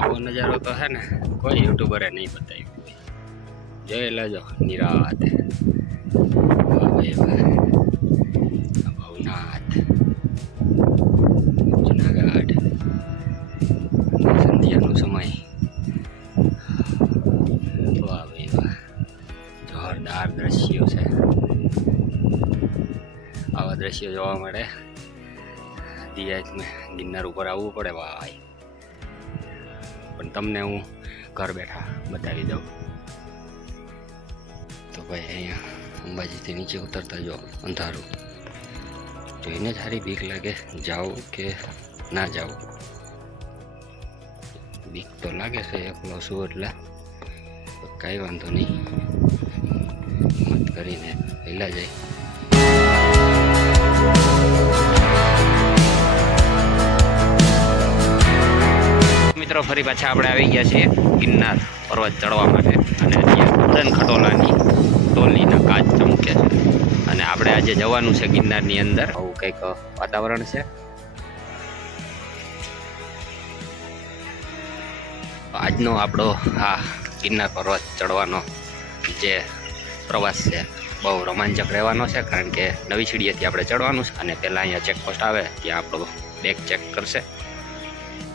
આવો નજારો તો છે ને કોઈ યુટ્યુબરે નહીં બતાવ્યો. જોઈ લેજો નિરાત. ભવનાથ, જુનાગઢ, સંધ્યાનો સમય. વાહ ભાઈ વાહ, જોરદાર દ્રશ્યો છે. આવા દ્રશ્યો જોવા મળે ગિરનાર ઉપર આવવું પડે ભાઈ. પણ તમને હું ઘર બેઠા બતાવી દઉં. તો ભાઈ અહીંયા અંબાજીથી નીચે ઉતરતા જો અંધારું જોઈને સારી બીક લાગે. જાઉં કે ના જાઉં, બીક તો લાગે છે એકલો છું એટલે કાંઈ વાંધો નહીં, મત કરીને પહેલાં જાય. મિત્રો ફરી પાછા આપણે આવી ગયા છીએ ગિરનાર પર્વત ચડવા માટે. અને અત્યારે ખટોલાની ટોલીના કાચ ચમકે છે. અને આપણે આજે જવાનું છે ગિરનારની અંદર. આવું કંઈક વાતાવરણ છે. આજનો આપણો આ ગિરનાર પર્વત ચડવાનો જે પ્રવાસ છે બહુ રોમાંચક રહેવાનો છે. કારણ કે નવી સીડીએથી આપણે ચડવાનું છે. અને પહેલાં અહીંયા ચેકપોસ્ટ આવે ત્યાં આપણો બેગ ચેક કરશે.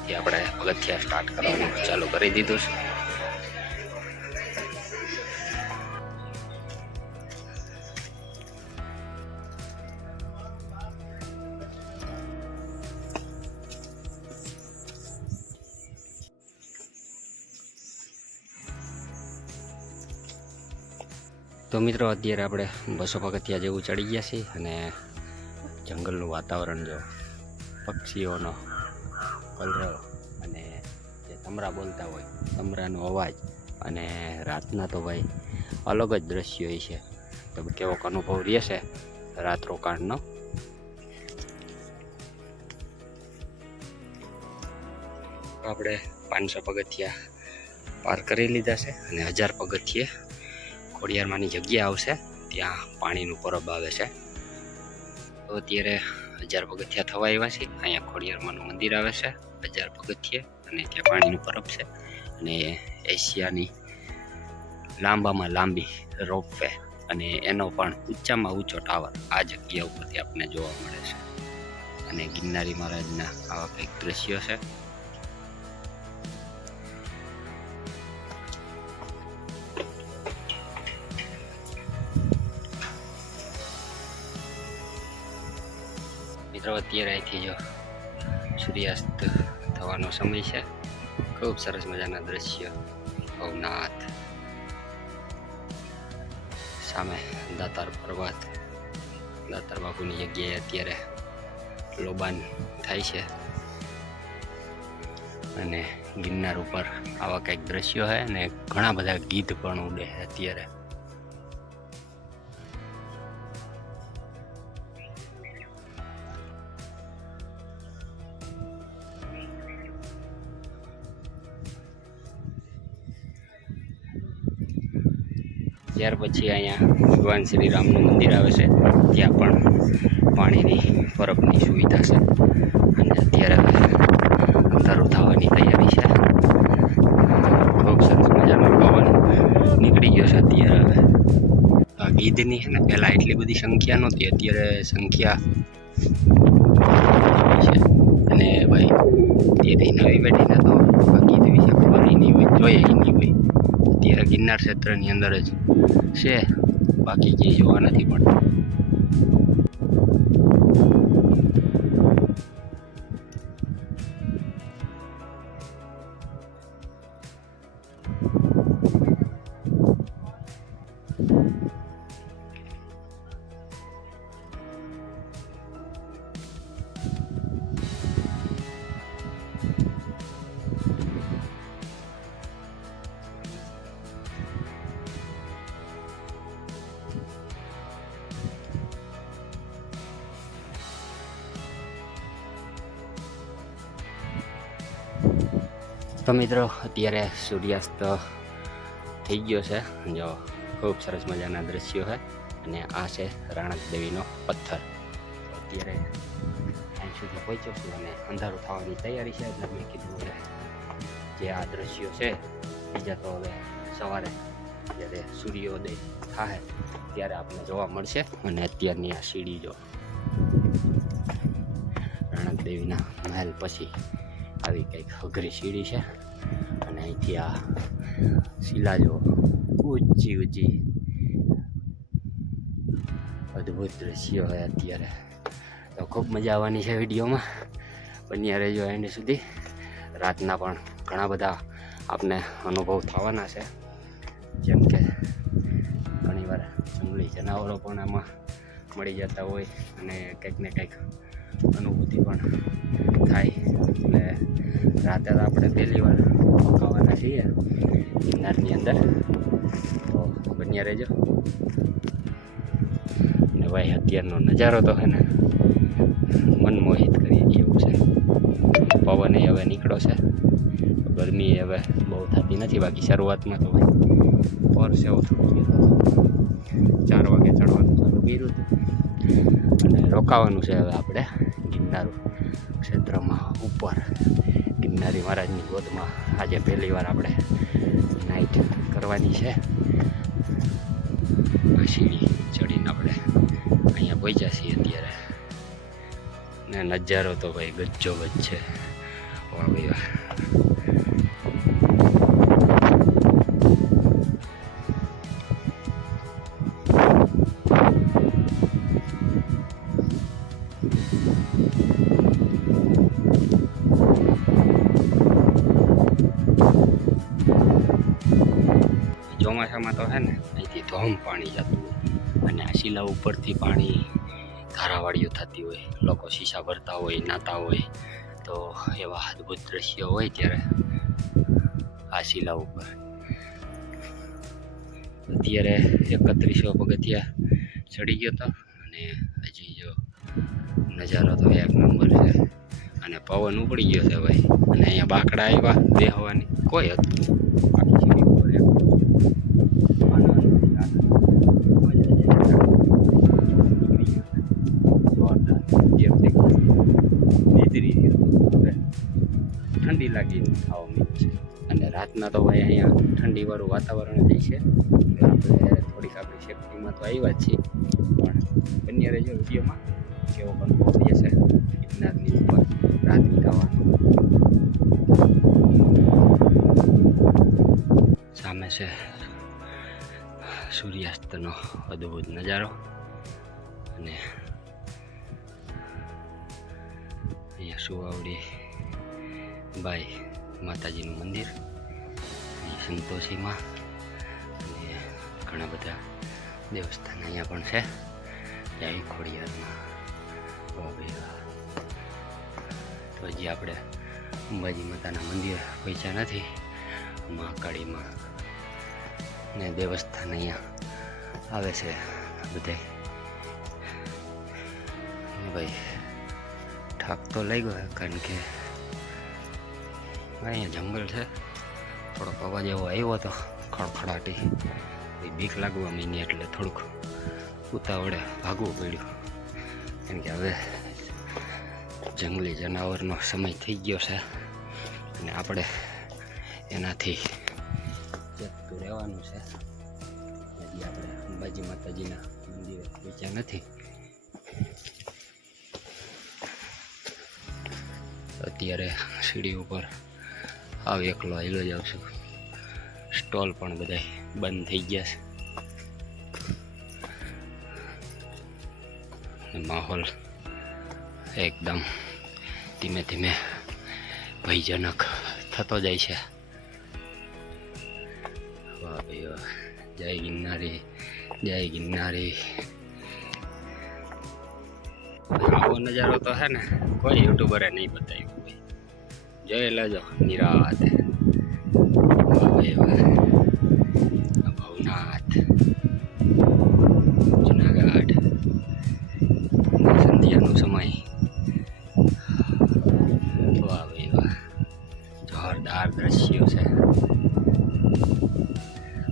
એ આપણે પગથિયા સ્ટાર્ટ કરવાનું ચાલુ કરી દીધું છે. તો મિત્રો અત્યારે આપણે 200 પગથિયા જેવું ચડી ગયા છીએ. અને જંગલનું વાતાવરણ જો, પક્ષીઓનો કલરવ અને જે તમરા બોલતા હોય તમરાનો અવાજ, અને રાતના તો ભાઈ અલગ જ દ્રશ્યો હોય છે. તો કેવો અનુભવ રહેશે રાત રોકાણનો. આપણે 500 પગથિયા પાર કરી લીધા છે. અને 1000 પગથિયે ખોડિયારમાંની જગ્યા આવશે, ત્યાં પાણીનું પરબ આવે છે. તો અત્યારે 1000 પગથિયા થવા આવ્યા છે. અહીંયા ખોડિયારમાંનું મંદિર આવે છે 1000 પગથિયે, અને ત્યાં પાણીનું પરબ છે. અને એશિયાની લાંબામાં લાંબી રોપવે અને એનો પણ ઊંચામાં ઊંચો ટાવર આ જગ્યા ઉપરથી આપણને જોવા મળે છે. અને ગિરનારી મહારાજના આવા કંઈક દ્રશ્યો છે. મિત્રો અત્યારે અહીંથી જો સૂર્યાસ્ત થવાનો સમય છે. ખૂબ સરસ મજાના દ્રશ્ય. ભવનાથ, સામે દાતાર પર્વત, દાતાર બાપુની જગ્યાએ અત્યારે લોબાન થાય છે. અને ગિરનાર ઉપર આવા કંઈક દ્રશ્યો છે. અને ઘણા બધા ગીધ પણ ઉડે છે અત્યારે. ત્યાર પછી અહીંયા ભગવાન શ્રી રામનું મંદિર આવે છે, ત્યાં પણ પાણીની પરબની સુવિધા છે. અને અત્યારે અંધારું થવાની તૈયારી છે. ખૂબ સરસ મજાનો પવન નીકળી ગયો છે અત્યારે. હવે આ ગીધની છે ને પહેલાં એટલી બધી સંખ્યા નહોતી, અત્યારે સંખ્યા છે. અને ભાઈ એથી નવી પેઢીને તો આ ગીધ વિશે ખબર નહીં હોય, જોઈએ નહીં હોય. અત્યારે ગિરનાર ક્ષેત્રની અંદર જ છે, બાકી જે જોવા નથી મળતું. તો મિત્રો અત્યારે સૂર્યાસ્ત થઈ ગયો છે. જો ખૂબ સરસ મજાના દ્રશ્યો છે. અને આ છે રાણક દેવીનો પથ્થર. અત્યારે અહીં સુધી પહોંચ્યો છું અને અંધારું થવાની તૈયારી છે, એટલે મેં કીધું જે આ દ્રશ્યો છે બીજા તો હવે સવારે જ્યારે સૂર્યોદય થાય ત્યારે આપણને જોવા મળશે. અને અત્યારની આ સીડી જો રણક દેવીના મહેલ પછી આવી કંઈક અઘરી સીડી છે. અને અહીંથી આ શિલા જો ઊંચી ઊંચી અદ્ભુત દ્રશ્યો હોય અત્યારે. તો ખૂબ મજા આવવાની છે વિડીયોમાં, બન્યા રહેજો એન્ડ સુધી. રાતના પણ ઘણા બધા આપને અનુભવ થવાના છે, જેમ કે ઘણીવાર જંગલી જનાવરો પણ આમાં મળી જતા હોય અને કંઈક ને કંઈક અનુભૂતિ પણ થાય. એટલે રાતે તો આપણે પહેલી વાર ખાવાના છીએ ગિરનારની અંદર, તો બન્યા રહેજો. અને ભાઈ અત્યારનો નજારો તો છે ને મનમોહિત કરી જેવું છે. પવન એ હવે નીકળો છે, ગરમી હવે બહુ થતી નથી. બાકી શરૂઆતમાં તો ભાઈ પરસેવો છૂટી ગયો હતો. 4 વાગે ચડવાનું ચાલુ કર્યું હતું અને રોકાવાનું છે હવે આપણે ગિરનાર ક્ષેત્રમાં ઉપર ગિરનારી મહારાજની ગોદમાં. આજે પહેલી વાર આપણે નાઇટ કરવાની છે. આ સીડી ચડીને આપણે અહીંયા પહોંચ્યા છીએ અત્યારે, ને નજારો તો ભાઈ ગજ્જો ગજ છે. વાહ ભાઈ વાહ. ચોમાસામાં તો છે ને અહીંથી ધોમ પાણી જતું હોય અને આ શિલા ઉપરથી પાણી ધારાવાળીઓ થતી હોય, લોકો શીશા ભરતા હોય, નાતા હોય. તો એવા અદ્ભુત દ્રશ્યો હોય ત્યારે આ શિલા ઉપર. અત્યારે 3100 પગથિયા ચડી ગયો હતો અને હજી જો નજારો તો એક નંબર છે. અને પવન ઉપડી ગયો છે ભાઈ, અને અહીંયા બાકડા આવ્યા બેહવાની કોઈ હતું. ઠંડી લાગી ખાવા મીઠ છે. અને રાતના તો ભાઈ અહીંયા ઠંડીવાળું વાતાવરણ જ છે. આપણે થોડીક આપણી સેફટીમાં તો આવ્યા જ છીએ, પણ બન્યા રહેજો વિડીયોમાં. કેવો અનુભવ છે ગિરનારની ઉપર રાત વિતાવવાનો. સામે છે સૂર્યાસ્તનો અદ્ભુત નજારો અને અહીંયા સુવાવડી બાઈ માતાજીનું મંદિર, સંતોષીમાં, અને ઘણા બધા દેવસ્થાન અહીંયા પણ છે. જય ખોડિયારમાં. તો હજી આપણે અંબાજી માતાના મંદિર પહોંચ્યા નથી. મહાકાળીમાં ને દેવસ્થાન અહીંયા આવે છે બધે. ભાઈ થાક તો લઈ ગયો, કારણ કે અહીંયા જંગલ છે. થોડોક અવાજ એવો આવ્યો હતો ખડખડાટી, બીક લાગવા માંડી એટલે થોડુંક ઉતાવળે ભાગવું પડ્યું. કેમ કે હવે જંગલી જનાવરનો સમય થઈ ગયો છે અને આપણે એનાથી જતું રહેવાનું છે. હજી આપણે અંબાજી માતાજીના મંદિરે પહોંચ્યા નથી. અત્યારે સીડી ઉપર આવ એકલો હાલ્યો જાઉં છું. સ્ટોલ પણ બધા બંધ થઈ ગયા છે. માહોલ એકદમ ધીમે ધીમે ભયજનક થતો જાય છે. વાહ ભાઈ વાહ. જય ગિરનારી, જય ગિરનારી. આવો નજારો તો છે ને કોઈ યુટ્યુબરે નહીં બતાવ્યો ભાઈ. જોઈ લેજો નિરાતે. વાહ ભાઈ વાહ. ભવનાથ, જુનાગઢ, સંધ્યાનો સમય. વાહ ભાઈ વાહ. જોરદાર દ્રશ્યો છે.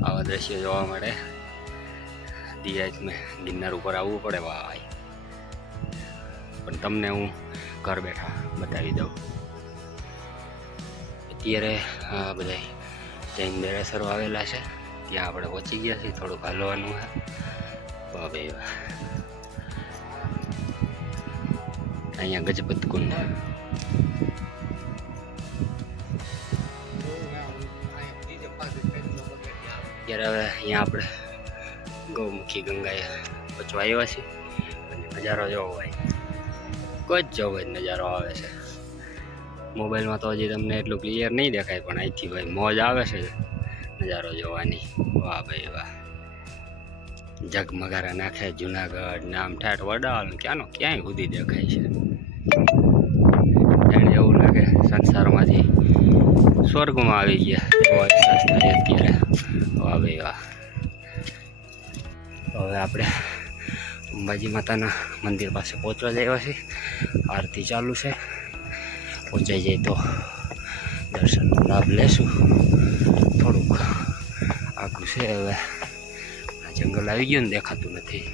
આવા દ્રશ્યો જોવા મળે દિયાજમાં ગિરનાર ઉપર આવવું પડે ભાઈ. પણ તમને હું ઘર બેઠા બતાવી દઉં. અત્યારે આ બધા જૈન દેરાસરો આવેલા છે, ત્યાં આપણે પહોંચી ગયા છીએ. થોડુંક હાલવાનું છે. વાહ ભાઈ વાહ. અહીંયા ગજપત કુંડ. અત્યારે હવે અહીંયા આપણે ગૌમુખી ગંગાએ પચવા આવ્યા છીએ અને નજારો જોવો ભાઈ, કોઈ જ જોવો જ નજારો આવે છે. મોબાઈલમાં તો હજી તમને એટલું ક્લિયર નહીં દેખાય, પણ અહીંથી ભાઈ મોજ આવે છે નજારો જોવાની. વાહ ભાઈ વાહ. ઝગમગારા નાખે જુનાગઢ નામ ઠાઠ વડાલ ક્યાંનો ક્યાંય સુધી દેખાય છે. એને એવું લાગે સંસારમાંથી સ્વર્ગમાં આવી ગયા એવો અહેસાસ થાય અત્યારે. વાહ ભાઈ વાહ. હવે આપણે અંબાજી માતાના મંદિર પાસે પહોંચવા જ આવ્યા છીએ. આરતી ચાલુ છે, પહોંચાઈ જાય તો દર્શનનો લાભ લેશું. થોડુંક આખું છે. હવે આ જંગલ આવી ગયું ને દેખાતું નથી.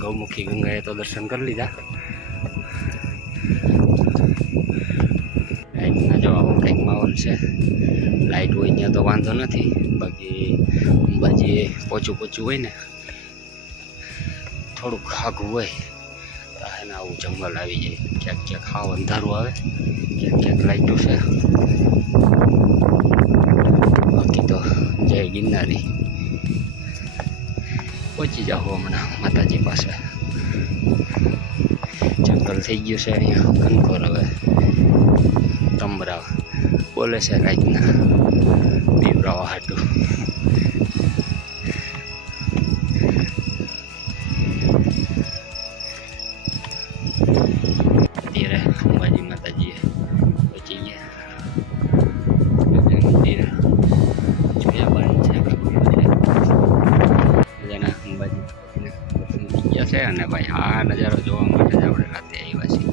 ગૌમુખી ગંગાએ તો દર્શન કરી લીધા. લાઇટના જો આવો કંઈક માહોલ છે. લાઇટ હોય ત્યાં તો વાંધો નથી, બાકી અંબાજી પોચું હોય ને થોડુંક આઘું હોય તો એને આવું જંગલ આવી જાય. ક્યાંક ક્યાંક હાવ અંધારું આવે, ક્યાંક ક્યાંક લાઇટું છે. બાકી તો જય ગિરનારી. પહોંચી જાઓ હમણાં માતાજી પાસે. જંગલ થઈ ગયું છે અહીંયા ઘનઘોર. હવે તંબરા બોલે છે રાતના બીવરાવા હાટું. અત્યારે અંબાજી માતાજીએ પહોંચી ગયા. મંદિર જોયા બાદ છે બધાના અંબાજી મૂકી ગયા છે. અને ભાઈ આ નજારો જોવા માટે જ આપણે રાતે આવ્યા છીએ.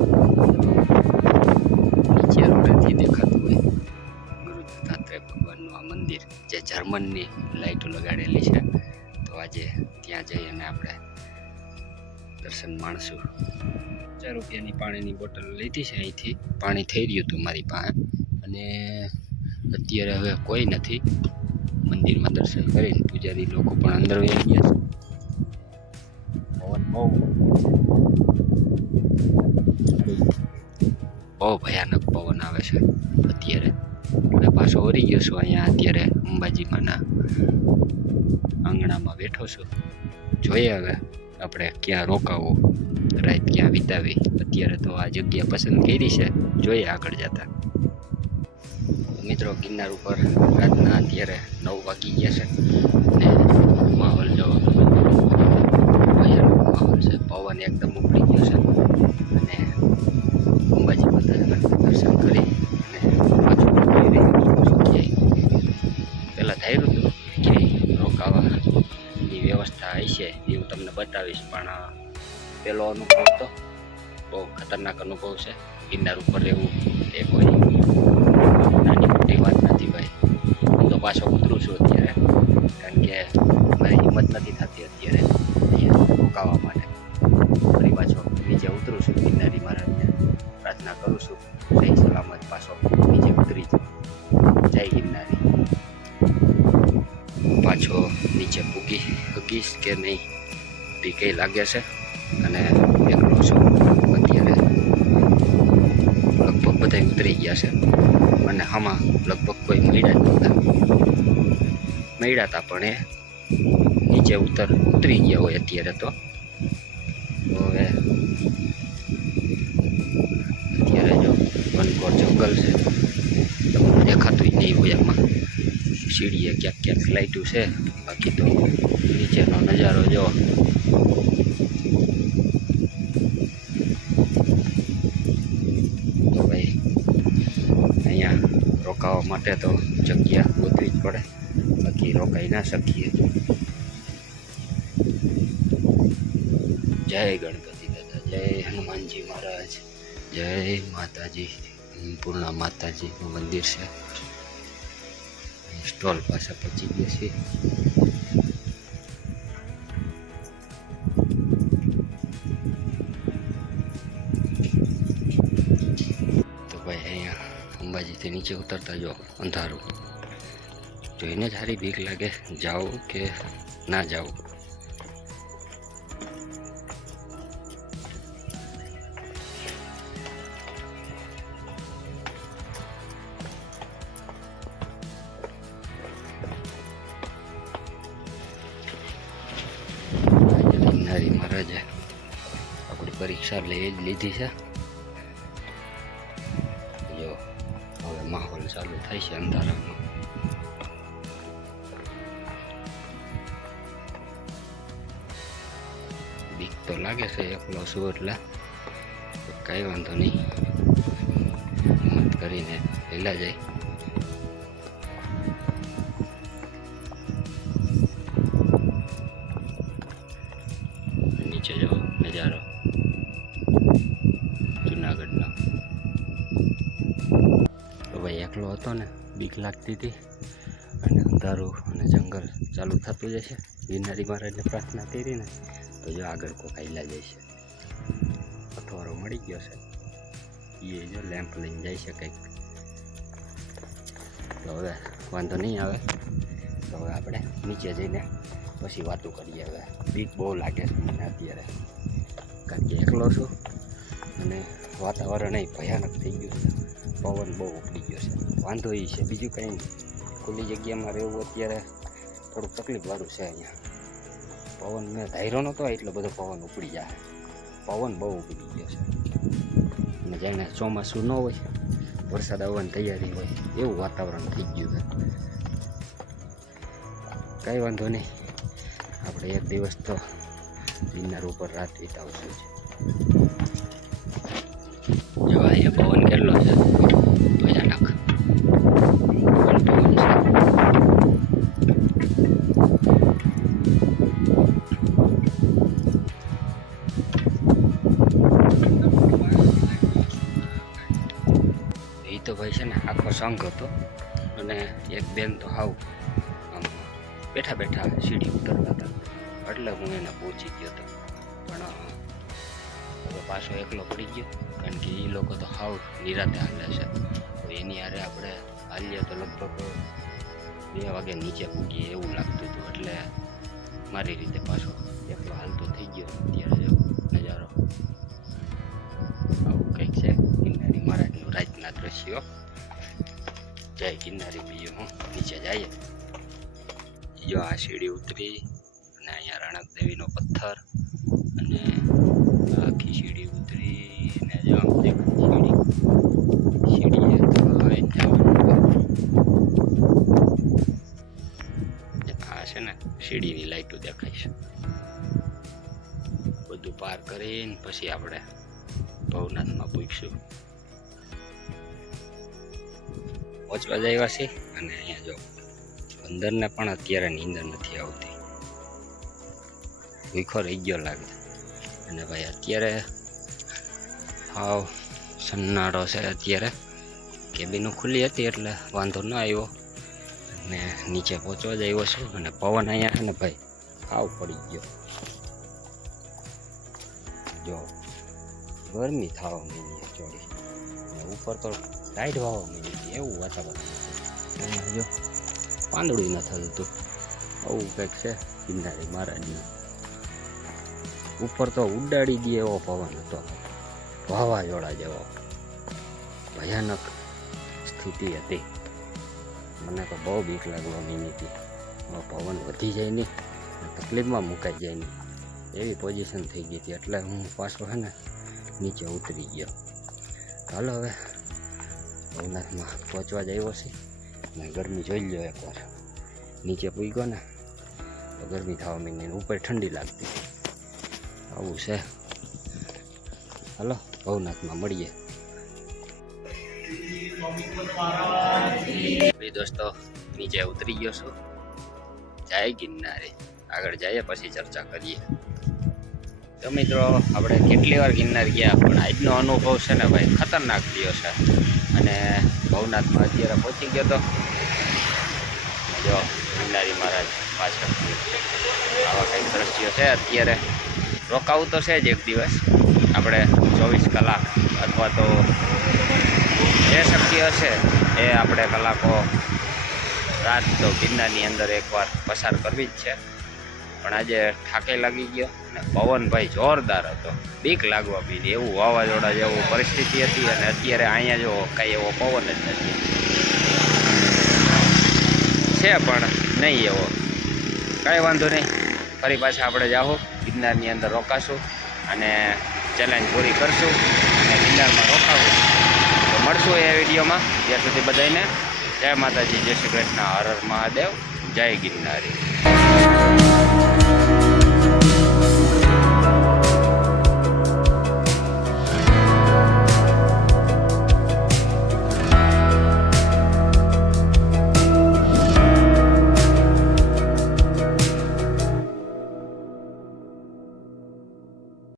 નીચે રોડેથી દેખાતું હોય ગુરુ દત્તાત્રેય ભગવાનનું આ મંદિર, જે જર્મનની લાઇટો લગાડેલી છે. તો આજે ત્યાં જઈ અને આપણે દર્શન માણશું. 4 રૂપિયાની પાણીની બોટલ લીધી છે અહીંથી. પાણી થઈ રહ્યું હતું મારી પાસે, અને અત્યારે હવે કોઈ નથી. મંદિરમાં દર્શન કરીને પૂજારી લોકો પણ અંદર વહી ગયા છે. પવન બહુ ભયાનક પવન આવે છે અત્યારે. અને પાછો વળી ગયો છું અહીંયા. અત્યારે અંબાજીમાંના આંગણામાં બેઠો છું. જોઈએ હવે આપણે ક્યાં રોકાવું, રાત ક્યાં વિતાવી. અત્યારે તો આ જગ્યા પસંદ કરી છે, જોઈએ આગળ જતા. મિત્રો ગિરનાર ઉપર રાતના અત્યારે 9 વાગી ગયા છે અને માહોલ જો ભયાનક માહોલ છે. પવન એકદમ ઉપડી ગયો છે અને અંબાજી માતાજીના દર્શન કરી અને પાછું ક્યાંય પહેલાં ધાર્યું હતું ક્યાંય રોકાવાની વ્યવસ્થા હશે એ હું તમને બતાવીશ. પણ પહેલો અનુભવ તો બહુ ખતરનાક અનુભવ છે. ગિરનાર ઉપર રહેવું એ કોઈ નાની મોટી વાત નથી ભાઈ. હું તો પાછો ઉતરું છું અત્યારે, કારણ કે મારી હિંમત નથી થતી અત્યારે અહીંયા રોકાવા માટે. ફરી પાછો નીચે ઉતરું છું. ગિરનારી મહારાજને પ્રાર્થના કરું છું સહી સલામત પાછો નીચે ઉતરી જય ગિરનારી. પાછો નીચે પૂગીશ કે નહીં બી કંઈ લાગે છે. અને એકલો છું અત્યારે. લગભગ બધા ઉતરી ગયા છે અને આમાં લગભગ કોઈ મળ્યા જ નહોતા. મળ્યા હતા પણ એ નીચે ઉતરી ગયા હોય અત્યારે. તો હવે અત્યારે જો ઘનઘોર જંગલ છે, તમને દેખાતું જ નહીં હોય. એમાં સીડીએ ક્યાંક ક્યાંક લાઇટું છે, બાકી તો નીચેનો નજારો જો. તો ભાઈ અહીંયા રોકાવા માટે તો જગ્યા ગોતવી જ પડે, બાકી રોકાઈ ના શકીએ. જય ગણપતિ દાદા, જય હનુમાનજી મહારાજ, જય માતાજી. પૂર્ણા માતાજીનું મંદિર છે. સ્ટોલ પાસે પહોંચી ગયા છીએ. તો ભાઈ અહીંયા અંબાજી ઉપરથી નીચે ઉતરતા જો અંધારું જોઈને જ સારી બીક લાગે, જાવું કે ના જાવું. ગિરનારી મહારાજે આપણી પરીક્ષા લઈ જ લીધી છે. જો હવે માહોલ ચાલુ થાય છે અંધારામાં. બીક તો લાગે છે એકલો છું એટલે કાંઈ વાંધો નહીં, હિંમત કરીને વહેલા જાય. નીચે જો નજારો જુનાગઢનો. તો ભાઈ એકલો હતો ને, બીક લાગતી હતી અને અંધારું અને જંગલ ચાલુ થતું જશે. ગિરનારી મહારાજને પ્રાર્થના કરીને તો જો આગળ કોઈ ખાઈલા જાય છે, પથવારો મળી ગયો છે. એ જો લેમ્પ લઈને જાય છે કંઈક. તો હવે વાંધો નહીં આવે, તો હવે આપણે નીચે જઈને પછી વાતો કરીએ. હવે બીક બહુ લાગે છે મને અત્યારે, કારણ કે એકલો છું અને વાતાવરણ એ ભયાનક થઈ ગયું છે. પવન બહુ ઉપડી ગયો છે. વાંધો એ છે, બીજું કંઈ નહીં. ખુલ્લી જગ્યામાં રહેવું અત્યારે થોડુંક તકલીફવાળું છે. અહીંયા પવન મેં ધાર્યો નહોતો એટલો બધો પવન ઉપડી જાય. પવન બહુ ઉપડી ગયો છે અને જેને ચોમાસું ન હોય, વરસાદ આવવાની તૈયારી હોય એવું વાતાવરણ થઈ ગયું છે. કાંઈ વાંધો નહીં, આપણે એક દિવસ તો ગિરનાર ઉપર રાત વિતાવશું જ. જો અહીંયા પવન કેટલો છે ભયાનક. તો ભાઈ છે ને આખો સંઘ હતો અને એક બેન તો હાવ આમ બેઠા બેઠા સીડી ઉતરતા હતા, એટલે હું એને પહોંચી ગયો હતો. પણ હવે પાછો એકલો પડી ગયો, કારણ કે એ લોકો તો હાવ નિરાતે હાલે છે. તો એની હારે આપણે હાલીએ તો લગભગ 2 વાગે નીચે પૂગીએ એવું લાગતું હતું. એટલે મારી રીતે પાછો એકલો હાલતો થઈ ગયો. અત્યારે જો નજારો આવું કંઈક છે ગિરનારી મહારાજનું રાતના દ્રશ્યો. જય ગિરનારી. બીજું હું નીચે જઈએ. જો આ સીડી ઉતરી અને અહીંયા રણકદેવીનો પથ્થર અને આખી સીડી ઉતરી ને જો આમ દેખાય સીડી આ છે ને સીડીની લાઈટો દેખાય છે. બધું પાર કરીને પછી આપણે ભવનાથમાં પૂછશું. પહોંચવા જ આવ્યા છીએ અને અહીંયા જો અંદરને પણ અત્યારે નીંદર નથી આવતી, ભૂખો રહી ગયો લાગે. અને ભાઈ અત્યારે હાવ સન્નાળો છે. અત્યારે કેબિનો ખુલ્લી હતી એટલે વાંધો ન આવ્યો અને નીચે પહોંચવા જ આવ્યો છું. અને પવન અહીંયા છે ને ભાઈ હાવ પડી ગયો. જો ગરમી થવા માંડી ચોડી અને ઉપર તો ટાઈટ વાવવા માંડી એવું વાતાવરણ. જો પાંદડું ન થતું હતું. આવું કંઈક છે ગિરનારી મહારાજનું. ઉપર તો ઉડાડી દે એવો પવન હતો, વાવાઝોડા જેવો. ભયાનક સ્થિતિ હતી. મને તો બહુ બીક લાગવા માંડી હતી. પવન વધી જાય નહીં, તકલીફમાં મુકાઈ જાય નહીં એવી પોઝિશન થઈ ગઈ હતી. એટલે હું પાછો છે ને નીચે ઉતરી ગયો. ચાલો હવે ભવનાથમાં પહોંચવા જ આવ્યો છે. ને ગરમી જોઈ લો એકવાર. નીચે પૂગ્યો ને તો ગરમી થવા માંડી, ઉપર ઠંડી લાગતી. આવું છે. હાલો ભવનાથમાં મળીએ. દોસ્તો નીચે ઉતરી ગયો છું. જય ગિરનારી. આગળ જઈએ પછી ચર્ચા કરીએ. તો મિત્રો આપણે કેટલી વાર ગિરનાર ગયા, પણ આજનો અનુભવ છે ને ભાઈ ખતરનાક થયો છે. અને ભવનાથમાં અત્યારે પહોંચી ગયો તો જો ગિરનારી મહારાજ પાછળ આવા કંઈક દ્રશ્યો છે. અત્યારે રોકાવું તો છે જ એક દિવસ. આપણે 24 કલાક અથવા તો જે શક્ય હશે એ આપણે કલાકો રાત તો ગિરનારની અંદર એકવાર પસાર કરવી જ છે. પણ આજે ઠાકે લાગી ગયો અને પવન ભાઈ જોરદાર હતો, બીક લાગવા પીધી, એવું વાવાઝોડા જેવું પરિસ્થિતિ હતી. અને અત્યારે અહીંયા જો કાંઈ એવો પવન જ નથી છે, પણ નહીં એવો કાંઈ વાંધો નહીં. ફરી પાછા આપણે જાઓ ગિરનારની અંદર રોકાશું અને ચેલેન્જ પૂરી કરશું અને ગિરનારમાં રોકાવું. તો મળશું એ વિડીયોમાં. ત્યાં સુધી બધાને જય માતાજી, જય શ્રી કૃષ્ણ, હર હર મહાદેવ, જય ગિરનારી.